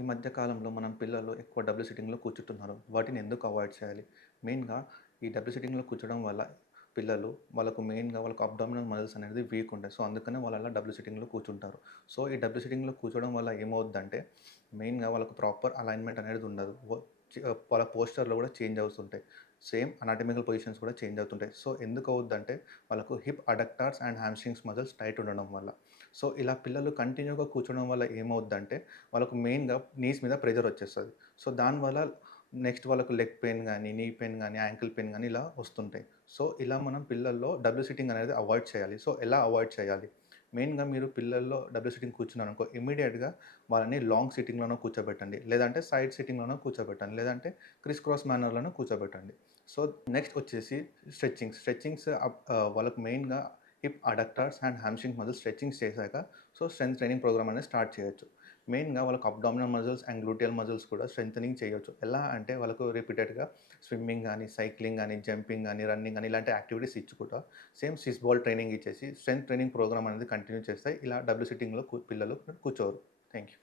ఈ మధ్య కాలంలో మనం పిల్లలు ఎక్కువ డబుల్ సిట్టింగ్‌లో కూర్చుంటున్నారు. వాటిని ఎందుకు అవాయిడ్ చేయాలి? మెయిన్‌గా ఈ డబుల్ సిట్టింగ్‌లో కూర్చోవడం వల్ల పిల్లలు వాళ్ళకు అబ్డామినల్ మజిల్స్ అనేది వీక్ ఉంటాయి. సో, అందుకనే వాళ్ళు అలా డబుల్ సిట్టింగ్‌లో కూర్చుంటారు. సో, ఈ డబుల్ సిట్టింగ్‌లో కూర్చోవడం వల్ల ఏమవుద్దంటే మెయిన్‌గా వాళ్ళకు ప్రాపర్ అలైన్‌మెంట్ అనేది ఉండదు. వాళ్ళ పోస్చర్‌లో కూడా చేంజ్ అవుతుంటాయి. సేమ్ అనాటమికల్ పొజిషన్స్ కూడా చేంజ్ అవుతుంటాయి. సో, ఎందుకు అవుద్దంటే వాళ్ళకు hip adductors and hamstrings muscles tight ఉండడం వల్ల. సో, ఇలా పిల్లలు కంటిన్యూగా కూర్చోవడం వల్ల ఏమవుద్దంటే వాళ్ళకు మెయిన్‌గా నీస్ మీద ప్రెషర్ వచ్చేస్తది. సో, దానివల్ల నెక్స్ట్ వాళ్ళకు లెగ్ పెయిన్ గానీ, నీ పెయిన్ గానీ, యాంకిల్ పెయిన్ గానీ ఇలా వస్తుంటాయి. సో, ఇలా మనం పిల్లల్లో డబుల్ సిట్టింగ్ అనేది అవాయిడ్ చేయాలి. సో, ఎలా అవాయిడ్ చేయాలి? మెయిన్‌గా మీరు పిల్లల్లో డబుల్ సిట్టింగ్ కూర్చున్నారనుకో ఇమ్మీడియేట్‌గా వాళ్ళని లాంగ్ సిట్టింగ్‌లోనో కూర్చోబెట్టండి. లేదంటే సైడ్ సిట్టింగ్‌లోనో కూర్చోబెట్టండి. లేదంటే క్రిస్ క్రాస్ మేనర్‌లోనో కూర్చోబెట్టండి. సో, నెక్స్ట్ వచ్చేసి వాళ్ళకు మెయిన్‌గా hip adductors and hamstring muscles stretchings చేశాక స్ట్రెంత్ ట్రైనింగ్ ప్రోగ్రామ్ అనేది స్టార్ట్ చేయొచ్చు. మెయిన్‌గా వాళ్ళకి abdominal muscles and gluteal muscles కూడా స్ట్రెంథెనింగ్ చేయొచ్చు. ఎలా అంటే వాళ్ళకు రిపీటెడ్‌గా స్విమ్మింగ్ గానీ, సైక్లింగ్ గానీ, జంపింగ్ గానీ, రన్నింగ్ గానీ ఇలాంటి యాక్టివిటీస్ ఇచ్చుకుంటా సేమ్ సిస్ బాల్ ట్రైనింగ్ ఇచ్చేసి స్ట్రెంత్ ట్రైనింగ్ ప్రోగ్రామ్ అనేది కంటిన్యూ చేస్తే ఇలా డబుల్ సిట్టింగ్‌లో పిల్లలు కూర్చోరు. Thank you.